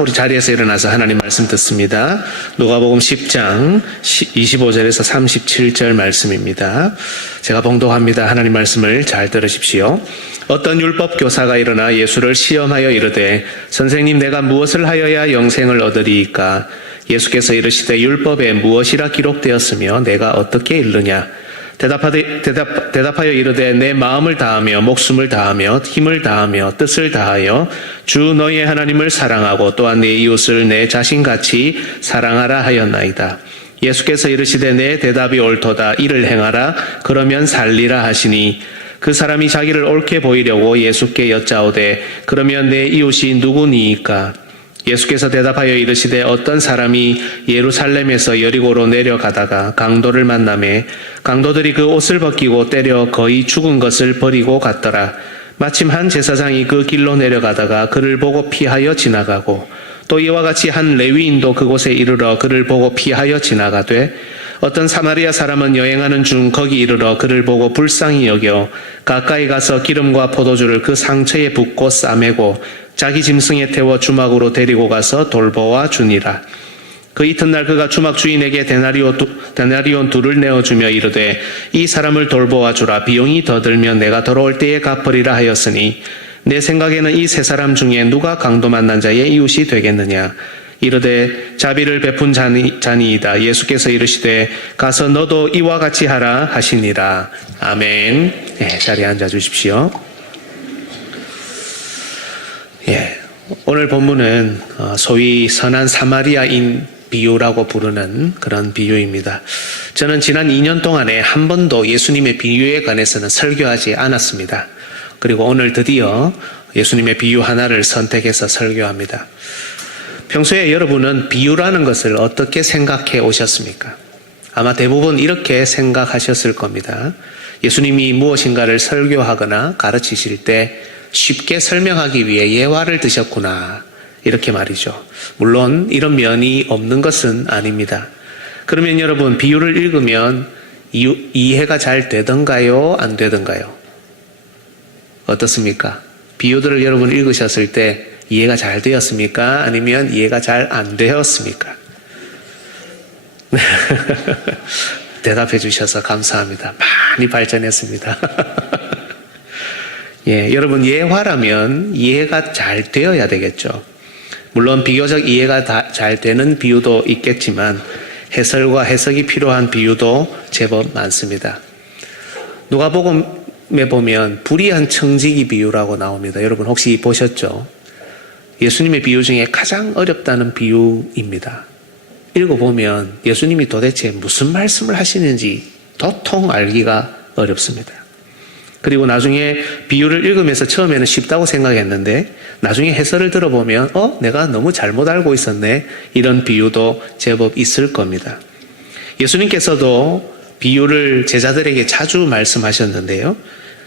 우리 자리에서 일어나서 하나님 말씀 듣습니다. 누가복음 10장 25절에서 37절 말씀입니다. 제가 봉독합니다. 하나님 말씀을 잘 들으십시오. 어떤 율법 교사가 일어나 예수를 시험하여 이르되 선생님, 내가 무엇을 하여야 영생을 얻으리이까? 예수께서 이르시되 율법에 무엇이라 기록되었으며 내가 어떻게 읽느냐? 대답하여 이르되 내 마음을 다하며 목숨을 다하며 힘을 다하며 뜻을 다하여 주 너희의 하나님을 사랑하고 또한 내 이웃을 내 자신같이 사랑하라 하였나이다. 예수께서 이르시되 내 대답이 옳도다. 이를 행하라. 그러면 살리라 하시니 그 사람이 자기를 옳게 보이려고 예수께 여짜오되 그러면 내 이웃이 누구니이까? 예수께서 대답하여 이르시되 어떤 사람이 예루살렘에서 여리고로 내려가다가 강도를 만나매 강도들이 그 옷을 벗기고 때려 거의 죽은 것을 버리고 갔더라. 마침 한 제사장이 그 길로 내려가다가 그를 보고 피하여 지나가고 또 이와 같이 한 레위인도 그곳에 이르러 그를 보고 피하여 지나가되 어떤 사마리아 사람은 여행하는 중 거기 이르러 그를 보고 불쌍히 여겨 가까이 가서 기름과 포도주를 그 상처에 붓고 싸매고 자기 짐승에 태워 주막으로 데리고 가서 돌보아 주니라. 그 이튿날 그가 주막 주인에게 데나리온 둘을 내어주며 이르되 이 사람을 돌보아 주라. 비용이 더 들면 내가 돌아올 때에 갚으리라 하였으니 내 생각에는 이 세 사람 중에 누가 강도 만난 자의 이웃이 되겠느냐? 이르되 자비를 베푼 자니이다. 예수께서 이르시되 가서 너도 이와 같이 하라 하시니라. 아멘. 자리에 앉아 주십시오. 오늘 본문은 소위 선한 사마리아인 비유라고 부르는 그런 비유입니다. 저는 지난 2년 동안에 한 번도 예수님의 비유에 관해서는 설교하지 않았습니다. 그리고 오늘 드디어 예수님의 비유 하나를 선택해서 설교합니다. 평소에 여러분은 비유라는 것을 어떻게 생각해 오셨습니까? 아마 대부분 이렇게 생각하셨을 겁니다. 예수님이 무엇인가를 설교하거나 가르치실 때 쉽게 설명하기 위해 예화를 드셨구나, 이렇게 말이죠. 물론 이런 면이 없는 것은 아닙니다. 그러면 여러분, 비유를 읽으면 이해가 잘 되던가요? 안 되던가요? 어떻습니까? 비유들을 여러분 읽으셨을 때 이해가 잘 되었습니까? 아니면 이해가 잘 안 되었습니까? 대답해 주셔서 감사합니다. 많이 발전했습니다. 여러분, 예화라면 이해가 잘 되어야 되겠죠. 물론 비교적 이해가 잘 되는 비유도 있겠지만 해설과 해석이 필요한 비유도 제법 많습니다. 누가복음에 보면 불의한 청지기 비유라고 나옵니다. 여러분 혹시 보셨죠? 예수님의 비유 중에 가장 어렵다는 비유입니다. 읽어보면 예수님이 도대체 무슨 말씀을 하시는지 도통 알기가 어렵습니다. 그리고 나중에 비유를 읽으면서 처음에는 쉽다고 생각했는데 나중에 해설을 들어보면 내가 너무 잘못 알고 있었네, 이런 비유도 제법 있을 겁니다. 예수님께서도 비유를 제자들에게 자주 말씀하셨는데요,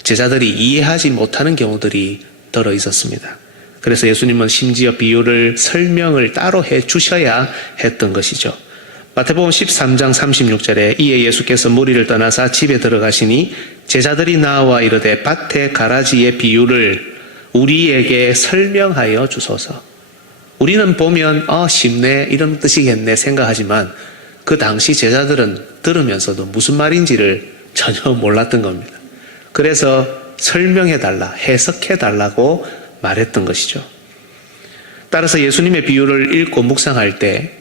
제자들이 이해하지 못하는 경우들이 들어 있었습니다. 그래서 예수님은 심지어 비유를 설명을 따로 해 주셔야 했던 것이죠. 마태복음 13장 36절에 이에 예수께서 무리를 떠나사 집에 들어가시니 제자들이 나와 이르되 밭의 가라지의 비유를 우리에게 설명하여 주소서. 우리는 보면 쉽네, 이런 뜻이겠네 생각하지만 그 당시 제자들은 들으면서도 무슨 말인지를 전혀 몰랐던 겁니다. 그래서 설명해달라, 해석해달라고 말했던 것이죠. 따라서 예수님의 비유를 읽고 묵상할 때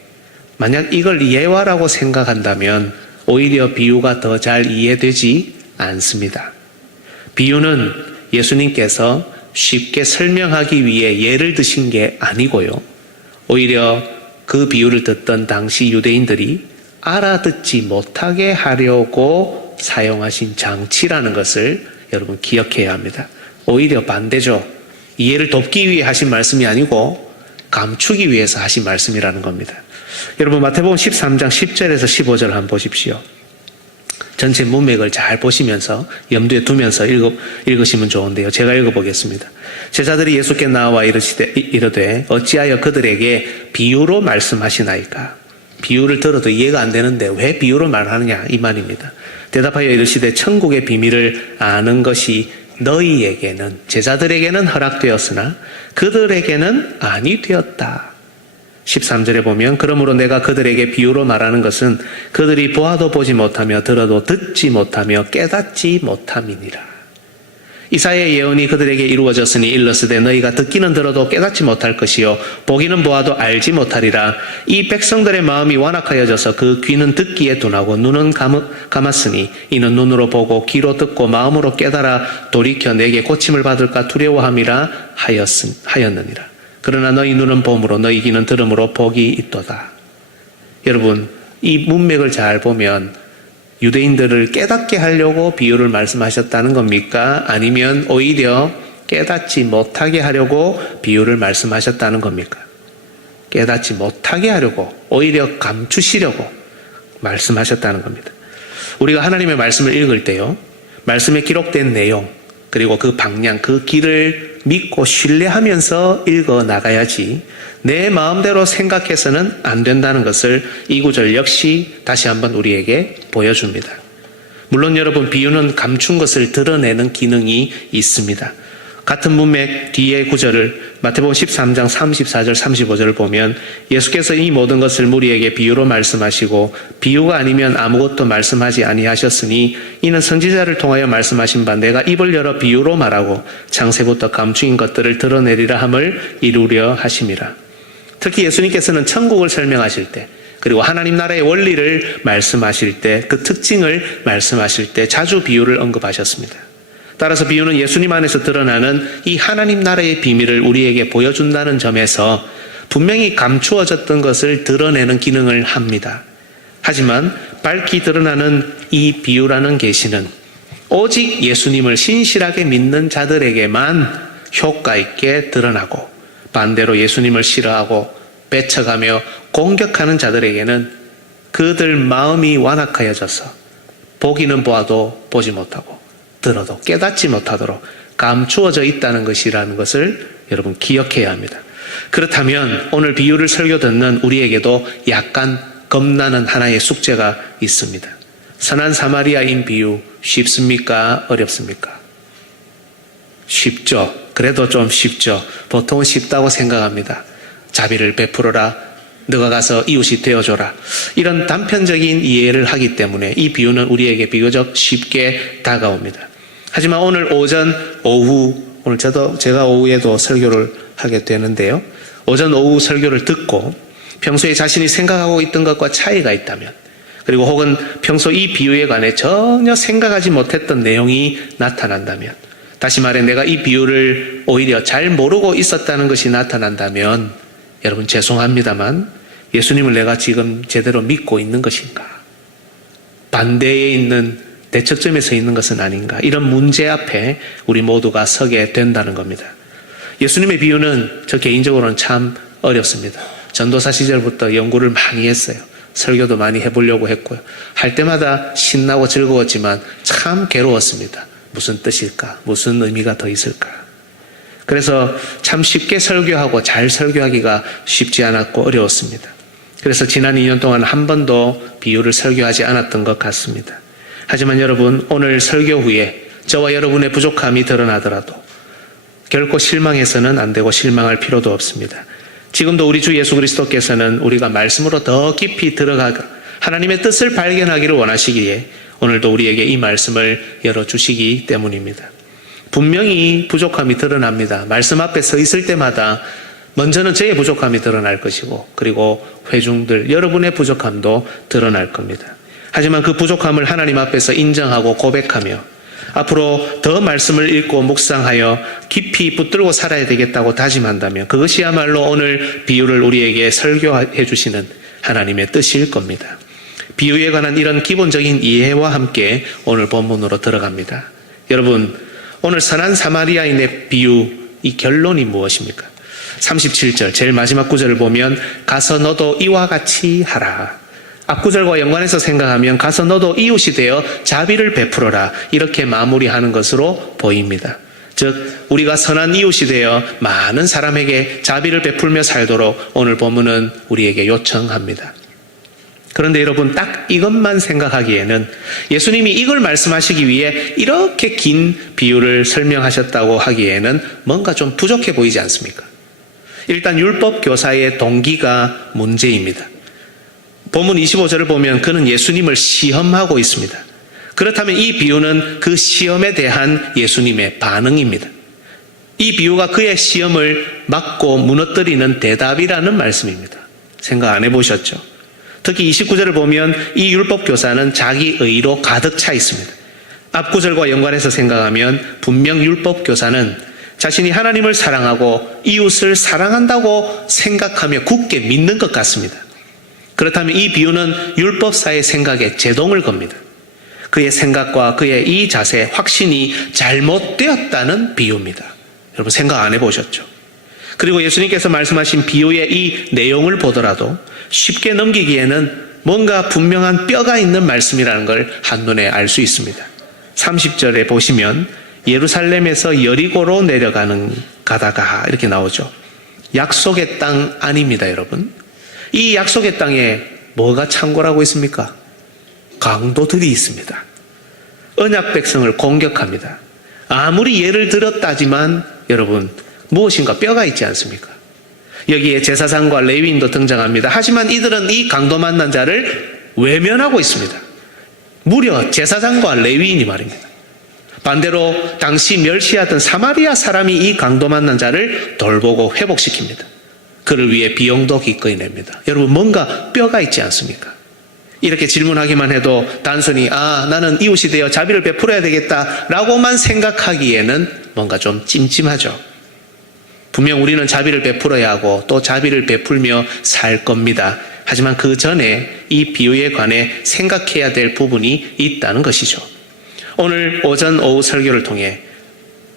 만약 이걸 예화라고 생각한다면 오히려 비유가 더 잘 이해되지 않습니다. 비유는 예수님께서 쉽게 설명하기 위해 예를 드신 게 아니고요, 오히려 그 비유를 듣던 당시 유대인들이 알아듣지 못하게 하려고 사용하신 장치라는 것을 여러분 기억해야 합니다. 오히려 반대죠. 이해를 돕기 위해 하신 말씀이 아니고 감추기 위해서 하신 말씀이라는 겁니다. 여러분 마태복음 13장 10절에서 15절 한번 보십시오. 전체 문맥을 잘 보시면서 염두에 두면서 읽으시면 좋은데요. 제가 읽어보겠습니다. 제자들이 예수께 나와 이르되 어찌하여 그들에게 비유로 말씀하시나이까? 비유를 들어도 이해가 안 되는데 왜 비유로 말하느냐, 이 말입니다. 대답하여 이르시되 천국의 비밀을 아는 것이 너희에게는, 제자들에게는 허락되었으나 그들에게는 아니 되었다. 13절에 보면 그러므로 내가 그들에게 비유로 말하는 것은 그들이 보아도 보지 못하며 들어도 듣지 못하며 깨닫지 못함이니라. 이사야의 예언이 그들에게 이루어졌으니 일러스되 너희가 듣기는 들어도 깨닫지 못할 것이요 보기는 보아도 알지 못하리라. 이 백성들의 마음이 완악하여져서 그 귀는 듣기에 둔하고 눈은 감았으니 이는 눈으로 보고 귀로 듣고 마음으로 깨달아 돌이켜 내게 고침을 받을까 두려워함이라 하였느니라. 그러나 너희 눈은 봄으로 너희 귀는 들음으로 복이 있도다. 여러분, 이 문맥을 잘 보면 유대인들을 깨닫게 하려고 비유를 말씀하셨다는 겁니까? 아니면 오히려 깨닫지 못하게 하려고 비유를 말씀하셨다는 겁니까? 깨닫지 못하게 하려고, 오히려 감추시려고 말씀하셨다는 겁니다. 우리가 하나님의 말씀을 읽을 때요, 말씀에 기록된 내용, 그리고 그 방향, 그 길을 믿고 신뢰하면서 읽어 나가야지 내 마음대로 생각해서는 안 된다는 것을 이 구절 역시 다시 한번 우리에게 보여줍니다. 물론 여러분, 비유는 감춘 것을 드러내는 기능이 있습니다. 같은 문맥 뒤에 구절을 마태복음 13장 34절 35절을 보면 예수께서 이 모든 것을 무리에게 비유로 말씀하시고 비유가 아니면 아무것도 말씀하지 아니하셨으니 이는 선지자를 통하여 말씀하신 바 내가 입을 열어 비유로 말하고 창세부터 감추인 것들을 드러내리라 함을 이루려 하심이라. 특히 예수님께서는 천국을 설명하실 때, 그리고 하나님 나라의 원리를 말씀하실 때, 그 특징을 말씀하실 때 자주 비유를 언급하셨습니다. 따라서 비유는 예수님 안에서 드러나는 이 하나님 나라의 비밀을 우리에게 보여준다는 점에서 분명히 감추어졌던 것을 드러내는 기능을 합니다. 하지만 밝히 드러나는 이 비유라는 계시는 오직 예수님을 신실하게 믿는 자들에게만 효과 있게 드러나고, 반대로 예수님을 싫어하고 배척하며 공격하는 자들에게는 그들 마음이 완악하여져서 보기는 보아도 보지 못하고 들어도 깨닫지 못하도록 감추어져 있다는 것이라는 것을 여러분 기억해야 합니다. 그렇다면 오늘 비유를 설교 듣는 우리에게도 약간 겁나는 하나의 숙제가 있습니다. 선한 사마리아인 비유 쉽습니까? 어렵습니까? 쉽죠. 그래도 좀 쉽죠. 보통은 쉽다고 생각합니다. 자비를 베풀어라. 너가 가서 이웃이 되어줘라. 이런 단편적인 이해를 하기 때문에 이 비유는 우리에게 비교적 쉽게 다가옵니다. 하지만 오늘 오전, 오후, 오늘 제가 오후에도 설교를 하게 되는데요. 오전, 오후 설교를 듣고 평소에 자신이 생각하고 있던 것과 차이가 있다면, 그리고 혹은 평소 이 비유에 관해 전혀 생각하지 못했던 내용이 나타난다면, 다시 말해 내가 이 비유를 오히려 잘 모르고 있었다는 것이 나타난다면 여러분 죄송합니다만 예수님을 내가 지금 제대로 믿고 있는 것인가? 반대에 있는 대척점에 서 있는 것은 아닌가? 이런 문제 앞에 우리 모두가 서게 된다는 겁니다. 예수님의 비유는 저 개인적으로는 참 어렵습니다. 전도사 시절부터 연구를 많이 했어요. 설교도 많이 해보려고 했고요. 할 때마다 신나고 즐거웠지만 참 괴로웠습니다. 무슨 뜻일까? 무슨 의미가 더 있을까? 그래서 참 쉽게 설교하고 잘 설교하기가 쉽지 않았고 어려웠습니다. 그래서 지난 2년 동안 한 번도 비유를 설교하지 않았던 것 같습니다. 하지만 여러분, 오늘 설교 후에 저와 여러분의 부족함이 드러나더라도 결코 실망해서는 안 되고 실망할 필요도 없습니다. 지금도 우리 주 예수 그리스도께서는 우리가 말씀으로 더 깊이 들어가가 하나님의 뜻을 발견하기를 원하시기에 오늘도 우리에게 이 말씀을 열어주시기 때문입니다. 분명히 부족함이 드러납니다. 말씀 앞에 서 있을 때마다 먼저는 저의 부족함이 드러날 것이고, 그리고 회중들 여러분의 부족함도 드러날 겁니다. 하지만 그 부족함을 하나님 앞에서 인정하고 고백하며 앞으로 더 말씀을 읽고 묵상하여 깊이 붙들고 살아야 되겠다고 다짐한다면 그것이야말로 오늘 비유를 우리에게 설교해 주시는 하나님의 뜻일 겁니다. 비유에 관한 이런 기본적인 이해와 함께 오늘 본문으로 들어갑니다. 여러분, 오늘 선한 사마리아인의 비유, 이 결론이 무엇입니까? 37절 제일 마지막 구절을 보면 가서 너도 이와 같이 하라. 앞구절과 연관해서 생각하면 가서 너도 이웃이 되어 자비를 베풀어라, 이렇게 마무리하는 것으로 보입니다. 즉 우리가 선한 이웃이 되어 많은 사람에게 자비를 베풀며 살도록 오늘 본문은 우리에게 요청합니다. 그런데 여러분, 딱 이것만 생각하기에는 예수님이 이걸 말씀하시기 위해 이렇게 긴 비유를 설명하셨다고 하기에는 뭔가 좀 부족해 보이지 않습니까? 일단 율법 교사의 동기가 문제입니다. 본문 25절을 보면 그는 예수님을 시험하고 있습니다. 그렇다면 이 비유는 그 시험에 대한 예수님의 반응입니다. 이 비유가 그의 시험을 막고 무너뜨리는 대답이라는 말씀입니다. 생각 안 해보셨죠? 특히 29절을 보면 이 율법 교사는 자기 의로 가득 차 있습니다. 앞 구절과 연관해서 생각하면 분명 율법 교사는 자신이 하나님을 사랑하고 이웃을 사랑한다고 생각하며 굳게 믿는 것 같습니다. 그렇다면 이 비유는 율법사의 생각에 제동을 겁니다. 그의 생각과 그의 이 자세, 확신이 잘못되었다는 비유입니다. 여러분 생각 안 해보셨죠? 그리고 예수님께서 말씀하신 비유의 이 내용을 보더라도 쉽게 넘기기에는 뭔가 분명한 뼈가 있는 말씀이라는 걸 한눈에 알 수 있습니다. 30절에 보시면 예루살렘에서 여리고로 가다가 이렇게 나오죠. 약속의 땅 아닙니다, 여러분. 이 약속의 땅에 뭐가 창고라고 있습니까? 강도들이 있습니다. 언약 백성을 공격합니다. 아무리 예를 들었다지만 여러분 무엇인가 뼈가 있지 않습니까? 여기에 제사장과 레위인도 등장합니다. 하지만 이들은 이 강도 만난 자를 외면하고 있습니다. 무려 제사장과 레위인이 말입니다. 반대로 당시 멸시하던 사마리아 사람이 이 강도 만난 자를 돌보고 회복시킵니다. 그를 위해 비용도 기꺼이 냅니다. 여러분 뭔가 뼈가 있지 않습니까? 이렇게 질문하기만 해도 단순히 나는 이웃이 되어 자비를 베풀어야 되겠다라고만 생각하기에는 뭔가 좀 찜찜하죠. 분명 우리는 자비를 베풀어야 하고 또 자비를 베풀며 살 겁니다. 하지만 그 전에 이 비유에 관해 생각해야 될 부분이 있다는 것이죠. 오늘 오전 오후 설교를 통해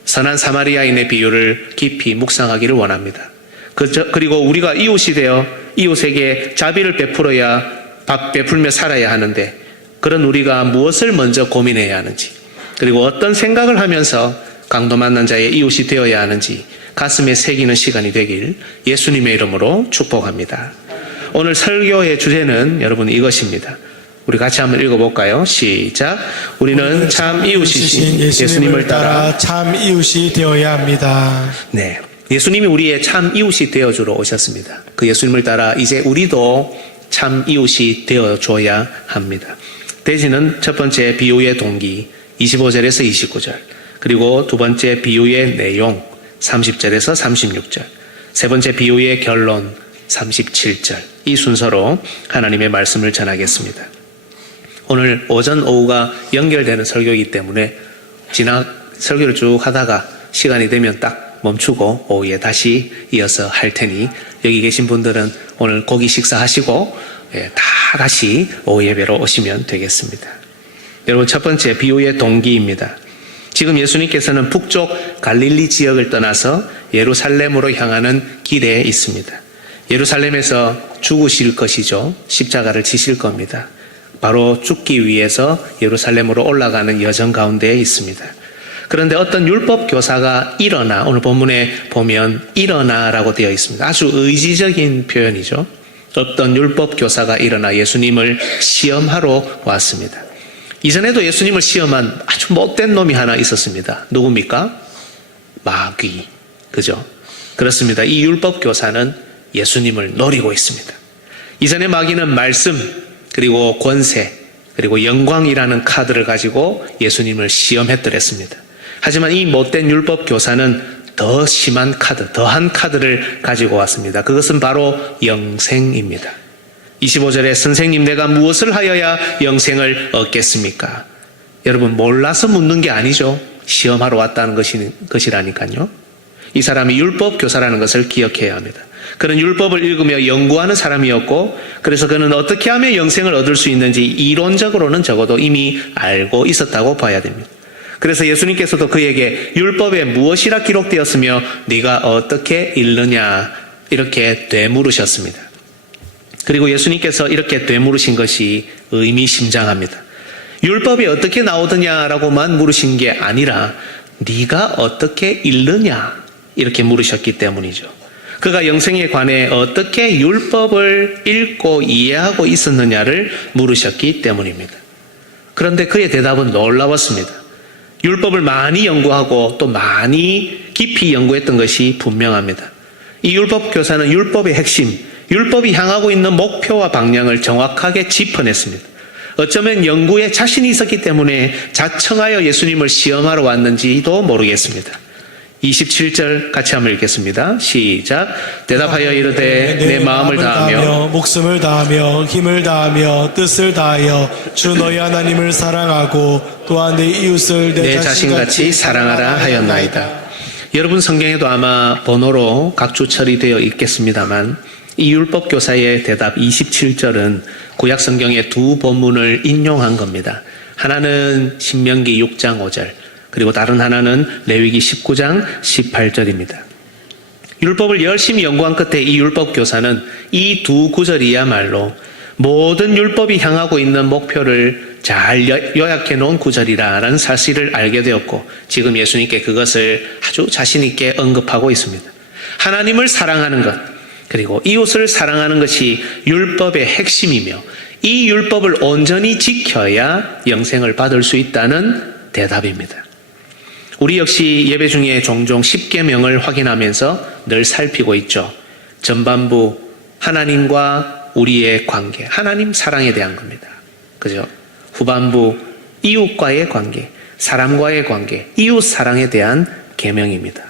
선한 사마리아인의 비유를 깊이 묵상하기를 원합니다. 그리고 우리가 이웃이 되어 이웃에게 자비를 베풀며 살아야 하는데 그런 우리가 무엇을 먼저 고민해야 하는지, 그리고 어떤 생각을 하면서 강도 만난 자의 이웃이 되어야 하는지 가슴에 새기는 시간이 되길 예수님의 이름으로 축복합니다. 오늘 설교의 주제는 여러분 이것입니다. 우리 같이 한번 읽어볼까요? 시작. 우리는 참 이웃이신 예수님을 따라 참 이웃이 되어야 합니다. 네, 예수님이 우리의 참 이웃이 되어주러 오셨습니다. 그 예수님을 따라 이제 우리도 참 이웃이 되어줘야 합니다. 대지는 첫 번째 비유의 동기 25절에서 29절, 그리고 두 번째 비유의 내용 30절에서 36절, 세 번째 비유의 결론 37절, 이 순서로 하나님의 말씀을 전하겠습니다. 오늘 오전 오후가 연결되는 설교이기 때문에 설교를 쭉 하다가 시간이 되면 딱 멈추고 오후에 다시 이어서 할 테니 여기 계신 분들은 오늘 고기 식사하시고 다 다시 오후 예배로 오시면 되겠습니다. 여러분 첫 번째 비유의 동기입니다. 지금 예수님께서는 북쪽 갈릴리 지역을 떠나서 예루살렘으로 향하는 길에 있습니다. 예루살렘에서 죽으실 것이죠. 십자가를 지실 겁니다. 바로 죽기 위해서 예루살렘으로 올라가는 여정 가운데에 있습니다. 그런데 어떤 율법 교사가 일어나, 오늘 본문에 보면 일어나라고 되어 있습니다. 아주 의지적인 표현이죠. 어떤 율법 교사가 일어나 예수님을 시험하러 왔습니다. 이전에도 예수님을 시험한 아주 못된 놈이 하나 있었습니다. 누굽니까? 마귀. 그죠? 그렇습니다. 이 율법 교사는 예수님을 노리고 있습니다. 이전에 마귀는 말씀, 그리고 권세, 그리고 영광이라는 카드를 가지고 예수님을 시험했더랬습니다. 하지만 이 못된 율법 교사는 더 심한 카드, 더한 카드를 가지고 왔습니다. 그것은 바로 영생입니다. 25절에 선생님 내가 무엇을 하여야 영생을 얻겠습니까? 여러분 몰라서 묻는 게 아니죠. 시험하러 왔다는 것이라니까요. 이 사람이 율법 교사라는 것을 기억해야 합니다. 그는 율법을 읽으며 연구하는 사람이었고 그래서 그는 어떻게 하면 영생을 얻을 수 있는지 이론적으로는 적어도 이미 알고 있었다고 봐야 됩니다. 그래서 예수님께서도 그에게 율법에 무엇이라 기록되었으며 네가 어떻게 읽느냐 이렇게 되물으셨습니다. 그리고 예수님께서 이렇게 되물으신 것이 의미심장합니다. 율법이 어떻게 나오더냐라고만 물으신 게 아니라 네가 어떻게 읽느냐 이렇게 물으셨기 때문이죠. 그가 영생에 관해 어떻게 율법을 읽고 이해하고 있었느냐를 물으셨기 때문입니다. 그런데 그의 대답은 놀라웠습니다. 율법을 많이 연구하고 또 많이 깊이 연구했던 것이 분명합니다. 이 율법 교사는 율법의 핵심, 율법이 향하고 있는 목표와 방향을 정확하게 짚어냈습니다. 어쩌면 연구에 자신이 있었기 때문에 자청하여 예수님을 시험하러 왔는지도 모르겠습니다. 27절 같이 한번 읽겠습니다. 시작. 대답하여 이르되 내 마음을 다하며 목숨을 다하며 힘을 다하며 뜻을 다하여 주 너희 하나님을 사랑하고 또한 내 이웃을 내 자신같이 사랑하라 하였나이다. 여러분 성경에도 아마 번호로 각주 처리되어 있겠습니다만 이 율법 교사의 대답 27절은 구약 성경의 두 본문을 인용한 겁니다. 하나는 신명기 6장 5절, 그리고 다른 하나는 레위기 19장 18절입니다. 율법을 열심히 연구한 끝에 이 율법 교사는 이 두 구절이야말로 모든 율법이 향하고 있는 목표를 잘 요약해 놓은 구절이라는 사실을 알게 되었고, 지금 예수님께 그것을 아주 자신 있게 언급하고 있습니다. 하나님을 사랑하는 것, 그리고 이웃을 사랑하는 것이 율법의 핵심이며 이 율법을 온전히 지켜야 영생을 받을 수 있다는 대답입니다. 우리 역시 예배 중에 종종 10계명을 확인하면서 늘 살피고 있죠. 전반부 하나님과 우리의 관계, 하나님 사랑에 대한 겁니다. 그죠? 후반부 이웃과의 관계, 사람과의 관계, 이웃 사랑에 대한 계명입니다.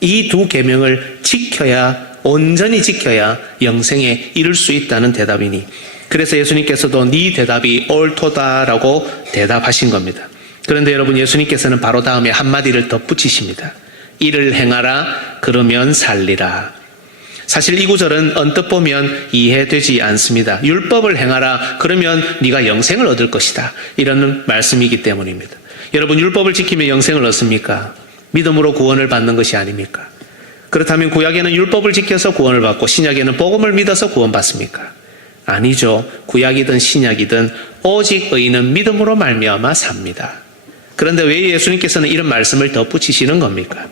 이 두 계명을 지켜야, 온전히 지켜야 영생에 이를 수 있다는 대답이니, 그래서 예수님께서도 네 대답이 옳도다라고 대답하신 겁니다. 그런데 여러분, 예수님께서는 바로 다음에 한마디를 덧붙이십니다. 이를 행하라 그러면 살리라. 사실 이 구절은 언뜻 보면 이해되지 않습니다. 율법을 행하라 그러면 네가 영생을 얻을 것이다, 이런 말씀이기 때문입니다. 여러분, 율법을 지키면 영생을 얻습니까? 믿음으로 구원을 받는 것이 아닙니까? 그렇다면 구약에는 율법을 지켜서 구원을 받고 신약에는 복음을 믿어서 구원받습니까? 아니죠. 구약이든 신약이든 오직 의인은 믿음으로 말미암아 삽니다. 그런데 왜 예수님께서는 이런 말씀을 덧붙이시는 겁니까?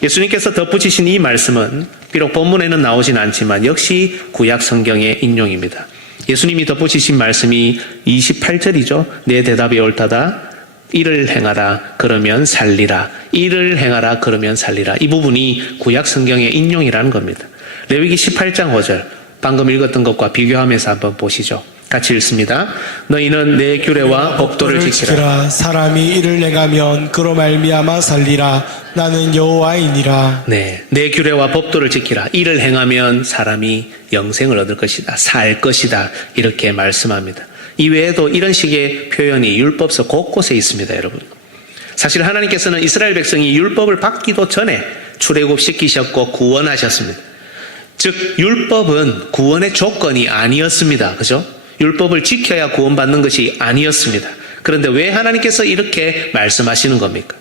예수님께서 덧붙이신 이 말씀은 비록 본문에는 나오진 않지만 역시 구약 성경의 인용입니다. 예수님이 덧붙이신 말씀이 28절이죠. 내 대답이 옳다다. 이를 행하라 그러면 살리라. 이를 행하라 그러면 살리라. 이 부분이 구약 성경의 인용이라는 겁니다. 레위기 18장 5절, 방금 읽었던 것과 비교하면서 한번 보시죠. 같이 읽습니다. 너희는 내 규례와 법도를 지키라. 사람이 이를 행하면 그로 말미암아 살리라. 나는 여호와이니라. 네, 내 규례와 법도를 지키라. 이를 행하면 사람이 영생을 얻을 것이다, 살 것이다, 이렇게 말씀합니다. 이외에도 이런 식의 표현이 율법서 곳곳에 있습니다. 여러분, 사실 하나님께서는 이스라엘 백성이 율법을 받기도 전에 출애굽시키셨고 구원하셨습니다. 즉 율법은 구원의 조건이 아니었습니다. 그죠? 율법을 지켜야 구원받는 것이 아니었습니다. 그런데 왜 하나님께서 이렇게 말씀하시는 겁니까?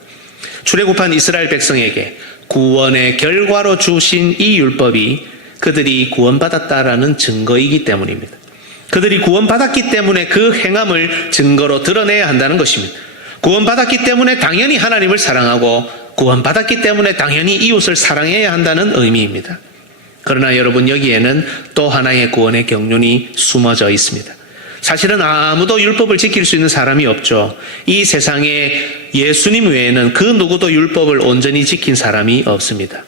출애굽한 이스라엘 백성에게 구원의 결과로 주신 이 율법이 그들이 구원받았다라는 증거이기 때문입니다. 그들이 구원받았기 때문에 그 행함을 증거로 드러내야 한다는 것입니다. 구원받았기 때문에 당연히 하나님을 사랑하고 구원받았기 때문에 당연히 이웃을 사랑해야 한다는 의미입니다. 그러나 여러분, 여기에는 또 하나의 구원의 경륜이 숨어져 있습니다. 사실은 아무도 율법을 지킬 수 있는 사람이 없죠. 이 세상에 예수님 외에는 그 누구도 율법을 온전히 지킨 사람이 없습니다.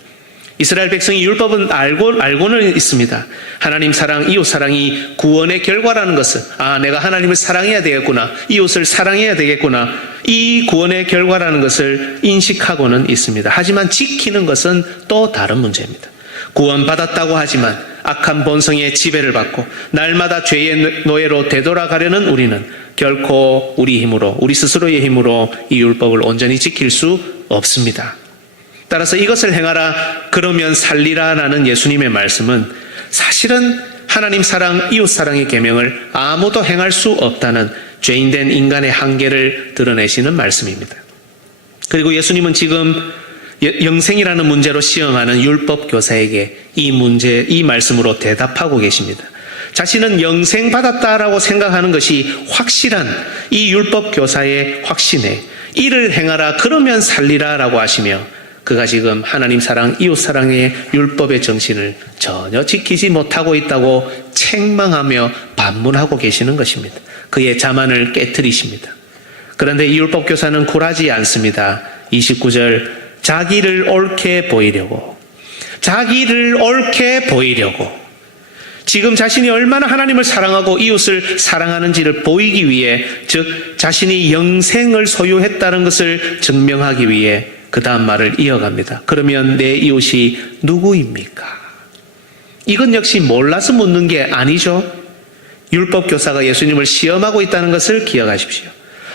이스라엘 백성이 율법은 알고는 있습니다. 하나님 사랑, 이웃 사랑이 구원의 결과라는 것을, 내가 하나님을 사랑해야 되겠구나, 이웃을 사랑해야 되겠구나, 이 구원의 결과라는 것을 인식하고는 있습니다. 하지만 지키는 것은 또 다른 문제입니다. 구원받았다고 하지만 악한 본성의 지배를 받고 날마다 죄의 노예로 되돌아가려는 우리는 결코 우리 힘으로, 우리 스스로의 힘으로 이 율법을 온전히 지킬 수 없습니다. 따라서 이것을 행하라 그러면 살리라라는 예수님의 말씀은 사실은 하나님 사랑, 이웃 사랑의 계명을 아무도 행할 수 없다는 죄인된 인간의 한계를 드러내시는 말씀입니다. 그리고 예수님은 지금 영생이라는 문제로 시험하는 율법 교사에게 이 말씀으로 대답하고 계십니다. 자신은 영생 받았다라고 생각하는 것이 확실한 이 율법 교사의 확신에 이를 행하라 그러면 살리라라고 하시며, 그가 지금 하나님 사랑, 이웃 사랑의 율법의 정신을 전혀 지키지 못하고 있다고 책망하며 반문하고 계시는 것입니다. 그의 자만을 깨트리십니다. 그런데 이 율법 교사는 굴하지 않습니다. 29절, 자기를 옳게 보이려고, 자기를 옳게 보이려고, 지금 자신이 얼마나 하나님을 사랑하고 이웃을 사랑하는지를 보이기 위해, 즉 자신이 영생을 소유했다는 것을 증명하기 위해 그 다음 말을 이어갑니다. 그러면 내 이웃이 누구입니까? 이건 역시 몰라서 묻는 게 아니죠. 율법 교사가 예수님을 시험하고 있다는 것을 기억하십시오.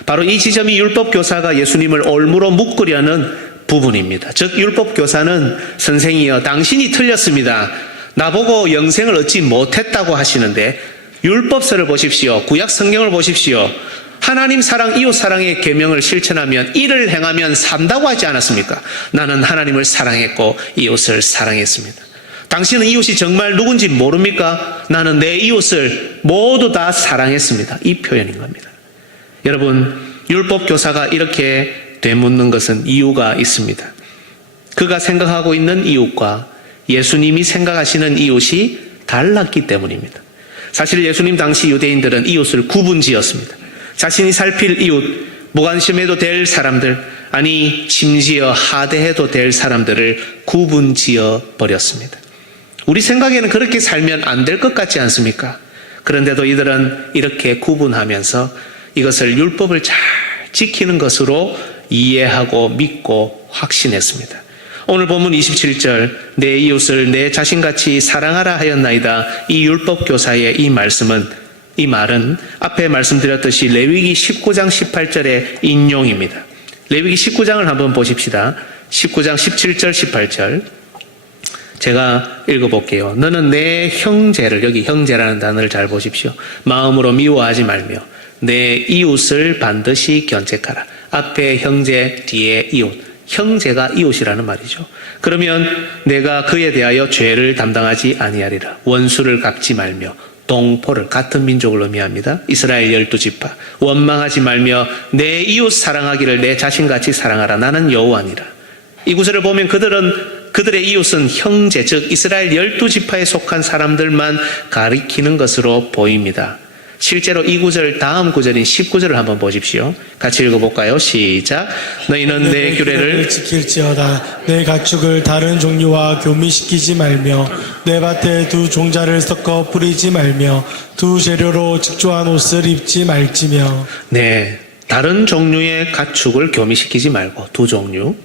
바로 이 지점이 율법 교사가 예수님을 올무로 묶으려는 부분입니다. 즉 율법 교사는 선생이여 당신이 틀렸습니다. 나보고 영생을 얻지 못했다고 하시는데, 율법서를 보십시오. 구약 성경을 보십시오. 하나님 사랑, 이웃 사랑의 계명을 실천하면, 이를 행하면 산다고 하지 않았습니까? 나는 하나님을 사랑했고 이웃을 사랑했습니다. 당신은 이웃이 정말 누군지 모릅니까? 나는 내 이웃을 모두 다 사랑했습니다. 이 표현인 겁니다. 여러분, 율법 교사가 이렇게 되묻는 것은 이유가 있습니다. 그가 생각하고 있는 이웃과 예수님이 생각하시는 이웃이 달랐기 때문입니다. 사실 예수님 당시 유대인들은 이웃을 구분지었습니다. 자신이 살필 이웃, 무관심해도 될 사람들, 아니 심지어 하대해도 될 사람들을 구분지어 버렸습니다. 우리 생각에는 그렇게 살면 안 될 것 같지 않습니까? 그런데도 이들은 이렇게 구분하면서 이것을 율법을 잘 지키는 것으로 이해하고 믿고 확신했습니다. 오늘 본문 27절, 내 이웃을 내 자신같이 사랑하라 하였나이다. 이 율법 교사의 이 말은 앞에 말씀드렸듯이 레위기 19장 18절의 인용입니다. 레위기 19장을 한번 보십시다. 19장 17절 18절 제가 읽어볼게요. 너는 내 형제를, 여기 형제라는 단어를 잘 보십시오. 마음으로 미워하지 말며 내 이웃을 반드시 견책하라. 앞에 형제, 뒤에 이웃. 형제가 이웃이라는 말이죠. 그러면 내가 그에 대하여 죄를 담당하지 아니하리라. 원수를 갚지 말며, 동포를, 같은 민족을 의미합니다. 이스라엘 12지파. 원망하지 말며 내 이웃 사랑하기를 내 자신같이 사랑하라. 나는 여호와니라. 이 구절을 보면 그들의 이웃은 형제, 즉 이스라엘 12지파에 속한 사람들만 가리키는 것으로 보입니다. 실제로 이 구절 다음 구절인 19절을 한번 보십시오. 같이 읽어볼까요? 시작. 너희는 내 규례를 지킬지어다. 내 가축을 다른 종류와 교미시키지 말며 내 밭에 두 종자를 섞어 뿌리지 말며 두 재료로 직조한 옷을 입지 말지며. 네, 다른 종류의 가축을 교미시키지 말고, 두 종류,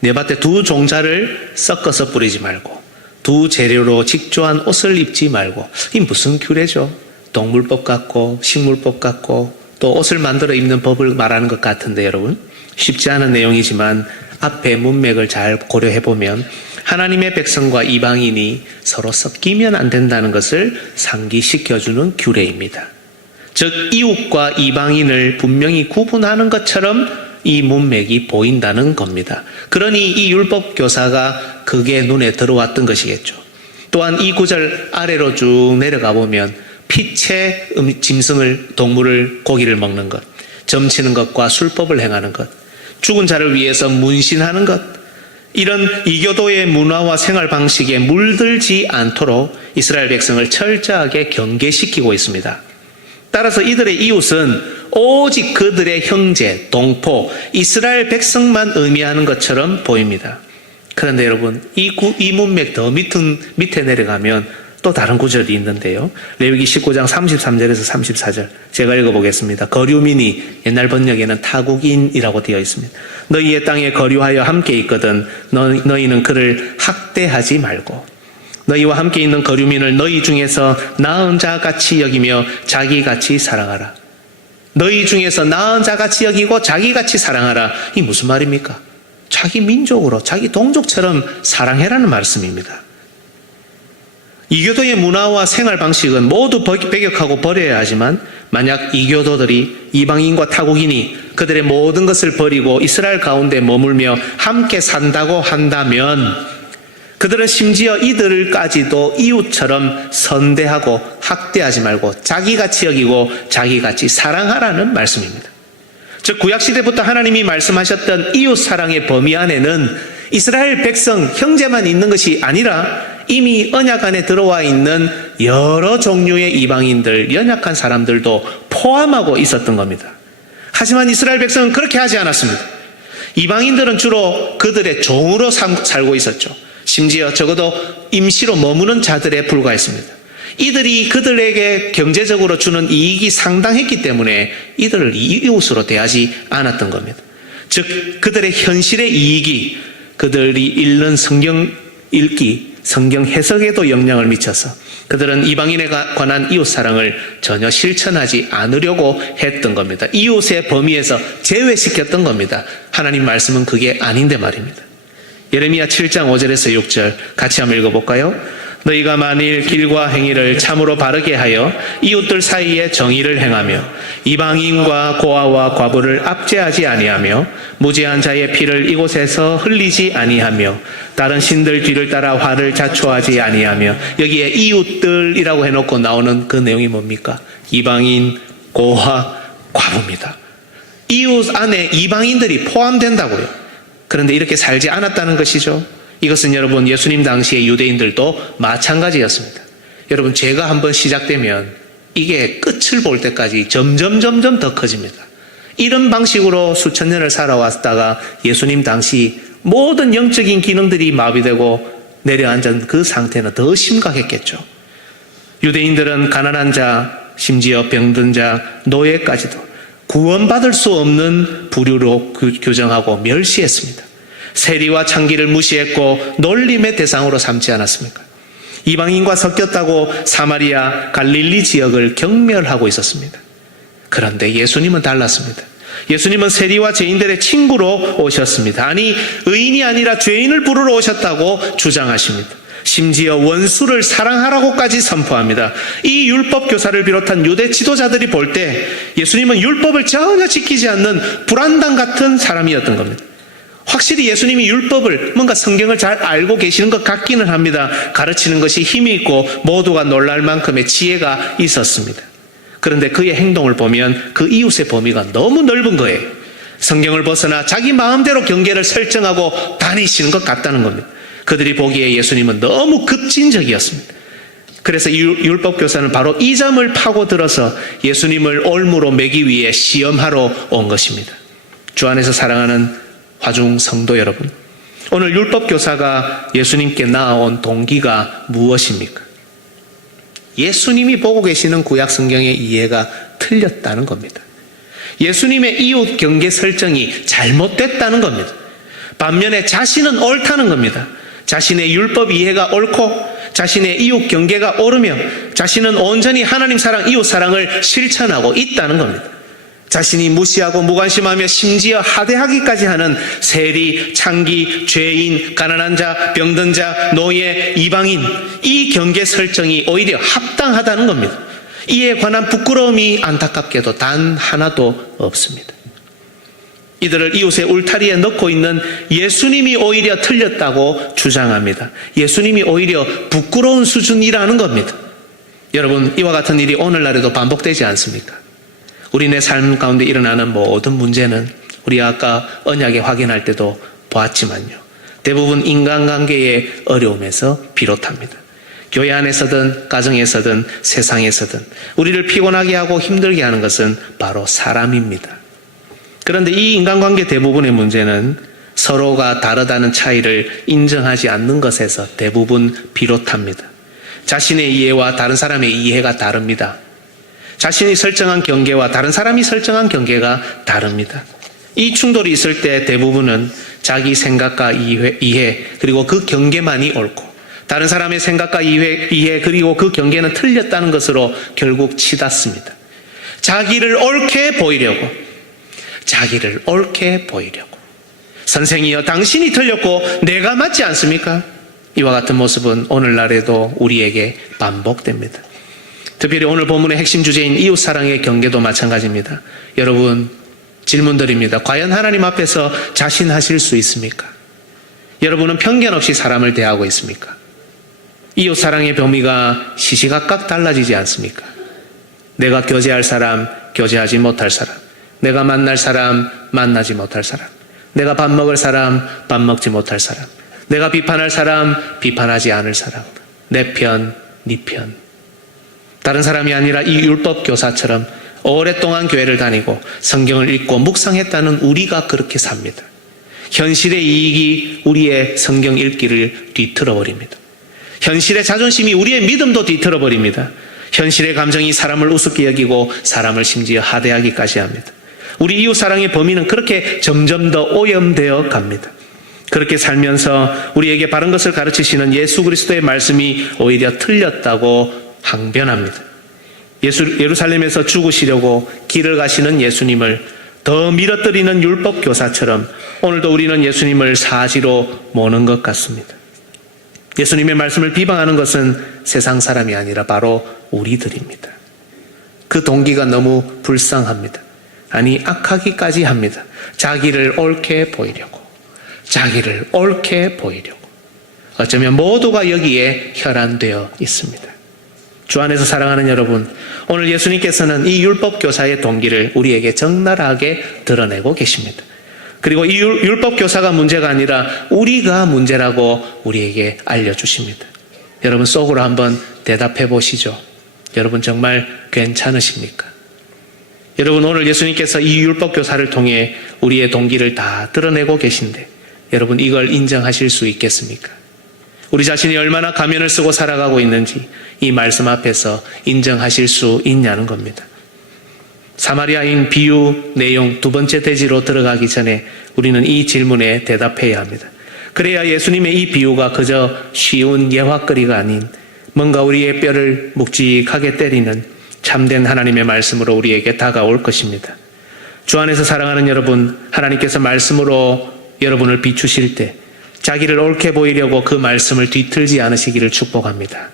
내 밭에 두 종자를 섞어서 뿌리지 말고, 두 재료로 직조한 옷을 입지 말고. 이 무슨 규례죠? 동물법 같고 식물법 같고 또 옷을 만들어 입는 법을 말하는 것 같은데, 여러분 쉽지 않은 내용이지만 앞에 문맥을 잘 고려해 보면 하나님의 백성과 이방인이 서로 섞이면 안 된다는 것을 상기시켜주는 규례입니다. 즉 이웃과 이방인을 분명히 구분하는 것처럼 이 문맥이 보인다는 겁니다. 그러니 이 율법 교사가 그게 눈에 들어왔던 것이겠죠. 또한 이 구절 아래로 쭉 내려가 보면 피체 짐승을, 동물을, 고기를 먹는 것, 점치는 것과 술법을 행하는 것, 죽은 자를 위해서 문신하는 것, 이런 이교도의 문화와 생활 방식에 물들지 않도록 이스라엘 백성을 철저하게 경계시키고 있습니다. 따라서 이들의 이웃은 오직 그들의 형제, 동포, 이스라엘 백성만 의미하는 것처럼 보입니다. 그런데 여러분, 이 문맥 더 밑에 내려가면 또 다른 구절이 있는데요. 레위기 19장 33절에서 34절 제가 읽어보겠습니다. 거류민이, 옛날 번역에는 타국인이라고 되어 있습니다. 너희의 땅에 거류하여 함께 있거든 너희는 그를 학대하지 말고 너희와 함께 있는 거류민을 너희 중에서 나은 자같이 여기며 자기같이 사랑하라. 너희 중에서 나은 자같이 여기고 자기같이 사랑하라. 이 무슨 말입니까? 자기 민족으로, 자기 동족처럼 사랑해라는 말씀입니다. 이교도의 문화와 생활 방식은 모두 배격하고 버려야 하지만, 만약 이교도들이 이방인과 타국인이 그들의 모든 것을 버리고 이스라엘 가운데 머물며 함께 산다고 한다면 그들은 심지어 이들까지도 이웃처럼 선대하고 학대하지 말고 자기같이 여기고 자기같이 사랑하라는 말씀입니다. 즉 구약시대부터 하나님이 말씀하셨던 이웃 사랑의 범위 안에는 이스라엘 백성, 형제만 있는 것이 아니라 이미 언약 안에 들어와 있는 여러 종류의 이방인들, 연약한 사람들도 포함하고 있었던 겁니다. 하지만 이스라엘 백성은 그렇게 하지 않았습니다. 이방인들은 주로 그들의 종으로 살고 있었죠. 심지어 적어도 임시로 머무는 자들에 불과했습니다. 이들이 그들에게 경제적으로 주는 이익이 상당했기 때문에 이들을 이웃으로 대하지 않았던 겁니다. 즉 그들의 현실의 이익이 그들이 읽는 성경 읽기, 성경 해석에도 영향을 미쳐서 그들은 이방인에 관한 이웃 사랑을 전혀 실천하지 않으려고 했던 겁니다. 이웃의 범위에서 제외시켰던 겁니다. 하나님 말씀은 그게 아닌데 말입니다. 예레미야 7장 5절에서 6절 같이 한번 읽어볼까요? 너희가 만일 길과 행위를 참으로 바르게 하여 이웃들 사이에 정의를 행하며 이방인과 고아와 과부를 압제하지 아니하며 무죄한 자의 피를 이곳에서 흘리지 아니하며 다른 신들 뒤를 따라 화를 자초하지 아니하며, 여기에 이웃들이라고 해놓고 나오는 그 내용이 뭡니까? 이방인, 고아, 과부입니다. 이웃 안에 이방인들이 포함된다고요. 그런데 이렇게 살지 않았다는 것이죠. 이것은 여러분 예수님 당시의 유대인들도 마찬가지였습니다. 여러분 죄가 한번 시작되면 이게 끝을 볼 때까지 점점 더 커집니다. 이런 방식으로 수천 년을 살아왔다가 예수님 당시 모든 영적인 기능들이 마비되고 내려앉은 그 상태는 더 심각했겠죠. 유대인들은 가난한 자, 심지어 병든 자, 노예까지도 구원받을 수 없는 부류로 규정하고 멸시했습니다. 세리와 창기를 무시했고 놀림의 대상으로 삼지 않았습니까? 이방인과 섞였다고 사마리아, 갈릴리 지역을 경멸하고 있었습니다. 그런데 예수님은 달랐습니다. 예수님은 세리와 죄인들의 친구로 오셨습니다. 아니, 의인이 아니라 죄인을 부르러 오셨다고 주장하십니다. 심지어 원수를 사랑하라고까지 선포합니다. 이 율법 교사를 비롯한 유대 지도자들이 볼 때 예수님은 율법을 전혀 지키지 않는 불안당 같은 사람이었던 겁니다. 확실히 예수님이 율법을, 뭔가 성경을 잘 알고 계시는 것 같기는 합니다. 가르치는 것이 힘이 있고 모두가 놀랄 만큼의 지혜가 있었습니다. 그런데 그의 행동을 보면 그 이웃의 범위가 너무 넓은 거예요. 성경을 벗어나 자기 마음대로 경계를 설정하고 다니시는 것 같다는 겁니다. 그들이 보기에 예수님은 너무 급진적이었습니다. 그래서 율법 교사는 바로 이 점을 파고들어서 예수님을 올무로 매기 위해 시험하러 온 것입니다. 주 안에서 사랑하는 화중 성도 여러분, 오늘 율법 교사가 예수님께 나아온 동기가 무엇입니까? 예수님이 보고 계시는 구약 성경의 이해가 틀렸다는 겁니다. 예수님의 이웃 경계 설정이 잘못됐다는 겁니다. 반면에 자신은 옳다는 겁니다. 자신의 율법 이해가 옳고 자신의 이웃 경계가 옳으며 자신은 온전히 하나님 사랑, 이웃 사랑을 실천하고 있다는 겁니다. 자신이 무시하고 무관심하며 심지어 하대하기까지 하는 세리, 창기, 죄인, 가난한 자, 병든 자, 노예, 이방인, 이 경계 설정이 오히려 합당하다는 겁니다. 이에 관한 부끄러움이 안타깝게도 단 하나도 없습니다. 이들을 이웃의 울타리에 넣고 있는 예수님이 오히려 틀렸다고 주장합니다. 예수님이 오히려 부끄러운 수준이라는 겁니다. 여러분, 이와 같은 일이 오늘날에도 반복되지 않습니까? 우리네 삶 가운데 일어나는 모든 문제는 우리가 아까 언약에 확인할 때도 보았지만요, 대부분 인간관계의 어려움에서 비롯합니다. 교회 안에서든 가정에서든 세상에서든 우리를 피곤하게 하고 힘들게 하는 것은 바로 사람입니다. 그런데 이 인간관계 대부분의 문제는 서로가 다르다는 차이를 인정하지 않는 것에서 대부분 비롯합니다. 자신의 이해와 다른 사람의 이해가 다릅니다. 자신이 설정한 경계와 다른 사람이 설정한 경계가 다릅니다. 이 충돌이 있을 때 대부분은 자기 생각과 이해 그리고 그 경계만이 옳고 다른 사람의 생각과 이해 그리고 그 경계는 틀렸다는 것으로 결국 치닫습니다. 자기를 옳게 보이려고 선생이여 당신이 틀렸고 내가 맞지 않습니까? 이와 같은 모습은 오늘날에도 우리에게 반복됩니다. 특별히 오늘 본문의 핵심 주제인 이웃사랑의 경계도 마찬가지입니다. 여러분, 질문드립니다. 과연 하나님 앞에서 자신하실 수 있습니까? 여러분은 편견 없이 사람을 대하고 있습니까? 이웃사랑의 범위가 시시각각 달라지지 않습니까? 내가 교제할 사람, 교제하지 못할 사람, 내가 만날 사람, 만나지 못할 사람, 내가 밥 먹을 사람, 밥 먹지 못할 사람, 내가 비판할 사람, 비판하지 않을 사람, 내 편, 네 편. 다른 사람이 아니라 이 율법 교사처럼 오랫동안 교회를 다니고 성경을 읽고 묵상했다는 우리가 그렇게 삽니다. 현실의 이익이 우리의 성경 읽기를 뒤틀어 버립니다. 현실의 자존심이 우리의 믿음도 뒤틀어 버립니다. 현실의 감정이 사람을 우습게 여기고 사람을 심지어 하대하기까지 합니다. 우리 이웃 사랑의 범위는 그렇게 점점 더 오염되어 갑니다. 그렇게 살면서 우리에게 바른 것을 가르치시는 예수 그리스도의 말씀이 오히려 틀렸다고 항변합니다. 예루살렘에서 죽으시려고 길을 가시는 예수님을 더 밀어뜨리는 율법 교사처럼 오늘도 우리는 예수님을 사지로 모는 것 같습니다. 예수님의 말씀을 비방하는 것은 세상 사람이 아니라 바로 우리들입니다. 그 동기가 너무 불쌍합니다. 아니, 악하기까지 합니다. 자기를 옳게 보이려고. 자기를 옳게 보이려고. 어쩌면 모두가 여기에 혈안되어 있습니다. 주 안에서 사랑하는 여러분, 오늘 예수님께서는 이 율법 교사의 동기를 우리에게 적나라하게 드러내고 계십니다. 그리고 이 율법 교사가 문제가 아니라 우리가 문제라고 우리에게 알려주십니다. 여러분 속으로 한번 대답해 보시죠. 여러분 정말 괜찮으십니까? 여러분 오늘 예수님께서 이 율법 교사를 통해 우리의 동기를 다 드러내고 계신데 여러분 이걸 인정하실 수 있겠습니까? 우리 자신이 얼마나 가면을 쓰고 살아가고 있는지 이 말씀 앞에서 인정하실 수 있냐는 겁니다. 사마리아인 비유 내용 두 번째 대지로 들어가기 전에 우리는 이 질문에 대답해야 합니다. 그래야 예수님의 이 비유가 그저 쉬운 예화거리가 아닌 뭔가 우리의 뼈를 묵직하게 때리는 참된 하나님의 말씀으로 우리에게 다가올 것입니다. 주 안에서 사랑하는 여러분, 하나님께서 말씀으로 여러분을 비추실 때 자기를 옳게 보이려고 그 말씀을 뒤틀지 않으시기를 축복합니다.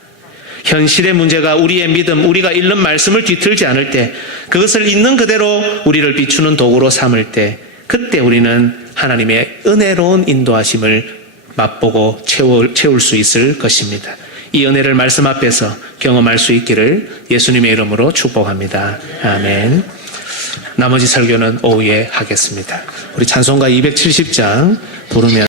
현실의 문제가 우리의 믿음, 우리가 읽는 말씀을 뒤틀지 않을 때 그것을 있는 그대로 우리를 비추는 도구로 삼을 때 그때 우리는 하나님의 은혜로운 인도하심을 맛보고 채울 수 있을 것입니다. 이 은혜를 말씀 앞에서 경험할 수 있기를 예수님의 이름으로 축복합니다. 아멘. 나머지 설교는 오후에 하겠습니다. 우리 찬송가 270장 부르면